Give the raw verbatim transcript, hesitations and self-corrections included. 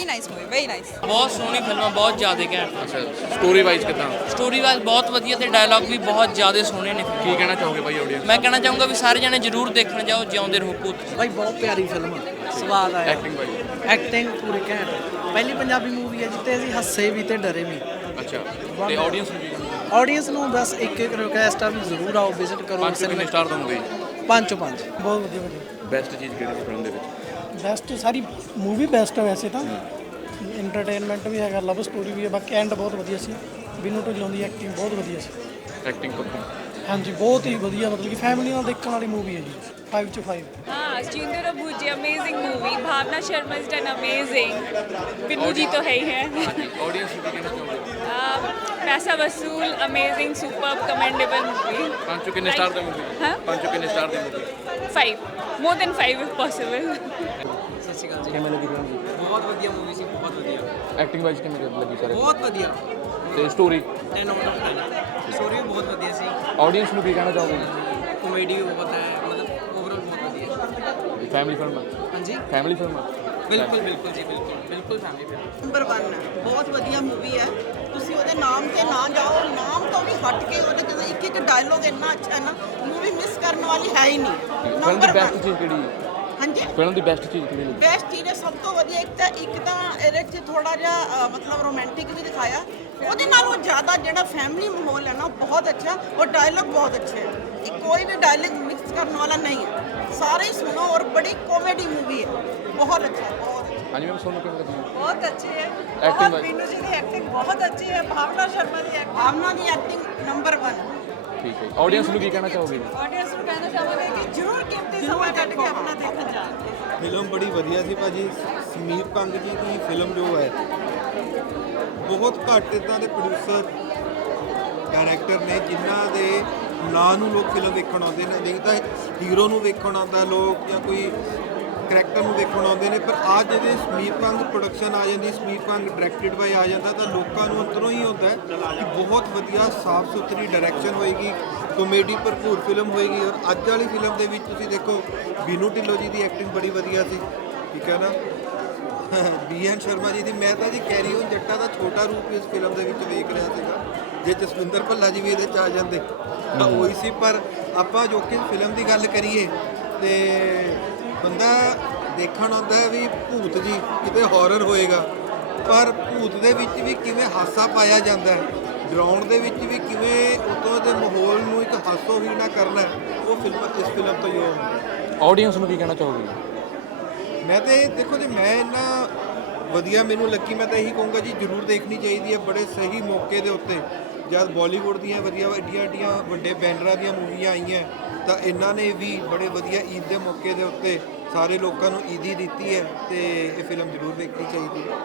Very nice movie very nice ਬਹੁਤ ਸੋਹਣੀ film ਆ, ਬਹੁਤ ਜ਼ਿਆਦਾ ਘੈਂਟ। ਅੱਛਾ ਸਟੋਰੀ ਵਾਈਜ਼ ਕਿਦਾਂ ਸਟੋਰੀ ਵਾਈਜ਼ ਬਹੁਤ ਵਧੀਆ ਤੇ ਡਾਇਲੌਗ ਵੀ ਬਹੁਤ ਜ਼ਿਆਦਾ ਸੋਹਣੇ ਨੇ। ਕੀ ਕਹਿਣਾ ਚਾਹੋਗੇ ਭਾਈ ਆਡੀਅנס ਮੈਂ ਕਹਿਣਾ ਚਾਹੂੰਗਾ ਵੀ ਸਾਰੇ ਜਣੇ ਜ਼ਰੂਰ ਦੇਖਣ ਜਾਓ, ਜਿਉਂਦੇ ਰਹੋ ਭੂਤ। भाई बहुत प्यारी फिल्म स्वाद आया ਐਕਟਿੰਗ ਭਾਈ एक्टिंग पूरी घैंट पहली पंजाबी मूवी है जिते ਅਸੀਂ ਹੱਸੇ ਵੀ ਤੇ ਡਰੇ ਵੀ ਅੱਛਾ ਤੇ ਆਡੀਅנס ਨੂੰ ਕੀ ਕਹਿਣਾ? ਆਡੀਅנס ਨੂੰ ਬਸ ਇੱਕ ਇੱਕ ਰਿਕੁਐਸਟ ਆ ਵੀ ਜ਼ਰੂਰ ਆਓ ਵਿਜ਼ਿਟ ਕਰੋ ਪੰਜ ਤੋਂ ਕਿੰਨੇ ਸਟਾਰ ਦਵੋਗੇ? ਪੰਜ ਚੋਂ ਪੰਜ ਬਹੁਤ ਵਧੀਆ ਵਧੀਆ ਬੈਸਟ ਚੀਜ਼ ਕਿਹੜੀ ਸੀ ਫਿਲਮ ਦੇ ਵਿੱਚ? ਬੈਸਟ ਸਾਰੀ ਮੂਵੀ ਬੈਸਟ ਹੈ ਵੈਸੇ ਤਾਂ ਐਂਟਰਟੇਨਮੈਂਟ ਵੀ ਹੈਗਾ, ਲਵ ਸਟੋਰੀ ਵੀ ਹੈ, ਬਾਕੀ ਐਂਡ ਬਹੁਤ ਵਧੀਆ ਸੀ। ਬਿਨੂ ਢਿੱਲੋਂ ਦੀ ਐਕਟਿੰਗ ਬਹੁਤ ਵਧੀਆ ਸੀ। ਐਕਟਿੰਗ ਪੱਖੋਂ ਹਾਂਜੀ ਬਹੁਤ ਹੀ ਵਧੀਆ, ਮਤਲਬ ਕਿ ਫੈਮਿਲੀ ਨਾਲ ਦੇਖਣ ਵਾਲੀ ਮੂਵੀ ਹੈ ਜੀ। फाइव टू फाइव हाँ जिंदू रबूजी amazing movie, Bhavna Sharma is done amazing, Binnu ji तो है ही है। ਆਡੀਅנס ਨੂੰ ਕੀ ਕਹਿਣਾ ਚਾਹੋਗੇ? पैसा वसूल अमेजिंग सुपर कमेंडेबल मूवी। ਪੰਜ ਤੋਂ ਕਿੰਨੇ ਸਟਾਰ ਦੇਵੋਗੇ? हाँ ਪੰਜ ਤੋਂ ਕਿੰਨੇ ਸਟਾਰ ਦੇਵੋਗੇ? Five, more than five if possible. Sat Sri ਅਕਾਲ ਜੀ ਕਿਵੇਂ ਲੱਗੀ ਫਿਲਮ? ਬਹੁਤ ਵਧੀਆ ਮੂਵੀ ਸੀ ਬਹੁਤ ਵਧੀਆ ਐਕਟਿੰਗ ਵਾਈਜ਼ ਕਿਵੇਂ ਲੱਗੀ ਸਾਰੇ? ਬਹੁਤ ਵਧੀਆ ਤੇ story ten out of ten story ਵੀ ਬਹੁਤ ਵਧੀਆ ਸੀ ਆਡੀਅנס ਨੂੰ ਕੀ ਕਹਿਣਾ ਚਾਹੋਗੇ? ਕਾਮੇਡੀ ਵੀ ਬਹੁਤ ਹੈ ਮਤਲਬ ਓਵਰਆਲ ਬਹੁਤ ਵਧੀਆ ਫੈਮਿਲੀ ਫਿਲਮ ਹਾਂਜੀ ਫੈਮਿਲੀ ਫਿਲਮ ਬਿਲਕੁਲ ਬਿਲकुल ਜੀ ਬਿਲकुल ਬਿਲकुल ਫੈਮਿਲੀ ਫਿਲਮ ਨੰਬਰ वन ਹੈ ਬਹੁਤ ਵਧੀਆ ਮੂਵੀ ਹੈ ਤੁਸੀਂ ਉਹਦੇ ਨਾਮ ਤੇ ਨਾ ਜਾਓ ਨਾਮ ਤੋਂ ਵੀ ਹਟ ਕੇ ਉਹਦੇ ਜਦੋਂ ਇੱਕ ਇੱਕ ਡਾਇਲੋਗ ਇੰਨਾ ਅੱਛਾ ਹੈ ਨਾ ਮੂਵੀ ਮਿਸ ਕਰਨ ਵਾਲੀ ਹੈ ਹੀ ਨਹੀਂ ਫਿਲਮ ਦੀ ਨੰਬਰ ਬੈਸਟ वन ਚੀਜ਼ ਕਿਹੜੀ ਹੈ? ਹਾਂਜੀ ਫਿਲਮ ਦੀ ਬੈਸਟ ਚੀਜ਼ ਕਿਹੜੀ ਲੱਗੀ? ਬੈਸਟ ਚੀਜ਼ ਹੈ ਸਭ ਤੋਂ ਵਧੀਆ ਇੱਕ ਤਾਂ ਇੱਕ ਤਾਂ ਇਹਦੇ 'ਚ ਥੋੜਾ ਜਿਹਾ ਅ, ਮਤਲਬ ਰੋਮਾਂਟਿਕ ਵੀ ਦਿਖਾਇਆ ਉਹਦੇ ਨਾਲੋਂ ਜ਼ਿਆਦਾ ਜਿਹੜਾ ਫੈਮਿਲੀ ਮਾਹੌਲ ਹੈ ਨਾ ਉਹ ਬਹੁਤ ਅੱਛਾ ਔਰ ਡਾਇਲੋਗ ਬਹੁਤ ਅੱਛੇ ਹੈ ਕਿ ਕੋਈ ਵੀ ਡਾਇਲੋਗ ਮਿਕਸ ਕਰਨ ਵਾਲਾ ਨਹੀਂ ਹੈ ਸਾਰੇ ਹੀ ਸੁਣੋ ਔਰ ਬੜੀ ਕਾਮੇਡੀ मूवी है बहुत अच्छा बहुत अच्छा ਹਾਂਜੀ ਮੈਮ ਤੁਹਾਨੂੰ ਕਿਵੇਂ ਲੱਗੀ? बहुत अच्छी है Acting बहुत वाली- मीनू जी की एक्टिंग बहुत अच्छी है भावना शर्मा की एक्टिंग भावना की एक्टिंग नंबर वन ਠੀਕ ਹੈ ਆਡੀਅנס ਨੂੰ ਕੀ ਕਹਿਣਾ ਚਾਹੋਗੇ? ऑडियंस को कहना चाहूँगा कि जरूर कीमती समय कट के अपना देखना चाहिए ਫਿਲਮ ਬੜੀ ਵਧੀਆ ਸੀ ਭਾਜੀ। ਸਮੀਰ ਕੰਗ ਜੀ ਦੀ ਫਿਲਮ ਜੋ ਹੈ ਬਹੁਤ ਘੱਟ ਇੱਦਾਂ ਦੇ ਪ੍ਰੋਡਿਊਸਰ ਡਾਇਰੈਕਟਰ ਨੇ ਜਿਨ੍ਹਾਂ ਦੇ ਨਾਂ ਨੂੰ ਲੋਕ ਫਿਲਮ ਵੇਖਣ ਆਉਂਦੇ ਨੇ। ਨਹੀਂ ਤਾਂ ਹੀਰੋ ਨੂੰ ਵੇਖਣ ਆਉਂਦਾ ਲੋਕ ਜਾਂ ਕੋਈ ਕਰੈਕਟਰ ਨੂੰ ਵੇਖਣ ਆਉਂਦੇ ਨੇ, ਪਰ ਆ ਜਿਹੜੇ ਸਮੀਰ ਕੰਗ ਪ੍ਰੋਡਕਸ਼ਨ ਆ ਜਾਂਦੀ, ਸਮੀਰ ਕੰਗ ਡਾਇਰੈਕਟਡ ਬਾਈ ਆ ਜਾਂਦਾ ਤਾਂ ਲੋਕਾਂ ਨੂੰ ਅੰਦਰੋਂ ਹੀ ਹੁੰਦਾ ਹੈ ਕਿ ਬਹੁਤ ਵਧੀਆ ਸਾਫ਼ ਸੁਥਰੀ ਡਾਇਰੈਕਸ਼ਨ ਹੋਏਗੀ, ਕਾਮੇਡੀ ਭਰਪੂਰ ਫਿਲਮ ਹੋਏਗੀ। ਔਰ ਅੱਜ ਵਾਲੀ ਫਿਲਮ ਦੇ ਵਿੱਚ ਤੁਸੀਂ ਦੇਖੋ ਬਿਨੂ ਢਿੱਲੋਂ ਜੀ ਦੀ ਐਕਟਿੰਗ ਬੜੀ ਵਧੀਆ ਸੀ, ਠੀਕ ਹੈ ਨਾ। ਬੀ ਐਨ ਸ਼ਰਮਾ ਜੀ ਦੀ ਮੈਂ ਤਾਂ ਜੀ ਕੈਰੀ ਔਨ ਜੱਟਾ ਦਾ ਛੋਟਾ ਰੂਪ ਇਸ ਫਿਲਮ ਦੇ ਵਿੱਚ ਵੇਖ ਰਿਹਾ ਸੀਗਾ। ਜੇ ਜਸਵਿੰਦਰ ਭੱਲਾ ਜੀ ਵੀ ਇਹਦੇ 'ਚ ਆ ਜਾਂਦੇ ਤਾਂ ਉਹੀ ਸੀ। ਪਰ ਆਪਾਂ ਜੋ ਕਿ ਫਿਲਮ ਦੀ ਗੱਲ ਕਰੀਏ ਤੇ ਬੰਦਾ ਦੇਖਣ ਆਉਂਦਾ ਹੈ ਵੀ ਭੂਤ ਜੀ ਕਿਤੇ ਹੌਰਰ ਹੋਏਗਾ, ਪਰ ਭੂਤ ਦੇ ਵਿੱਚ ਵੀ ਕਿਵੇਂ ਹਾਸਾ ਪਾਇਆ ਜਾਂਦਾ ਹੈ, ਡਰਾਉਣ ਦੇ ਵਿੱਚ ਵੀ ਕਿਵੇਂ ਉਤੋਂ ਦੇ ਮਾਹੌਲ ਨੂੰ ਇੱਕ ਹਾਸੋ ਹੀ ਨਾ ਕਰਨਾ, ਉਹ ਫਿਲਮ ਇਸ ਫਿਲਮ ਤੋਂ ਹੀ ਉਹ ਹੁੰਦਾ। ਆਡੀਅנס ਨੂੰ ਕੀ ਕਹਿਣਾ ਚਾਹੋਗੇ? ਮੈਂ ਤੇ ਦੇਖੋ ਜੀ ਮੈਂ ਇੰਨਾ ਵਧੀਆ ਮੈਨੂੰ ਲੱਗੀ, ਮੈਂ ਤਾਂ ਇਹੀ ਕਹੂੰਗਾ ਜੀ ਜ਼ਰੂਰ ਦੇਖਣੀ ਚਾਹੀਦੀ ਹੈ ਬੜੇ ਸਹੀ ਮੌਕੇ ਦੇ ਉੱਤੇ। ਜਦ ਬਾਲੀਵੁੱਡ ਦੀਆਂ ਵਧੀਆ ਐਡੀਆਂ ਐਡੀਆਂ ਵੱਡੇ ਬੈਨਰਾਂ ਦੀਆਂ ਮੂਵੀਆਂ ਆਈਆਂ ਤਾਂ ਇਹਨਾਂ ਨੇ ਵੀ ਬੜੇ ਵਧੀਆ ਈਦ ਦੇ ਮੌਕੇ ਦੇ ਉੱਤੇ ਸਾਰੇ ਲੋਕਾਂ ਨੂੰ ਈਦੀ ਦਿੱਤੀ ਹੈ ਤੇ ਇਹ ਫਿਲਮ ਜ਼ਰੂਰ ਵੇਖਣੀ ਚਾਹੀਦੀ ਹੈ।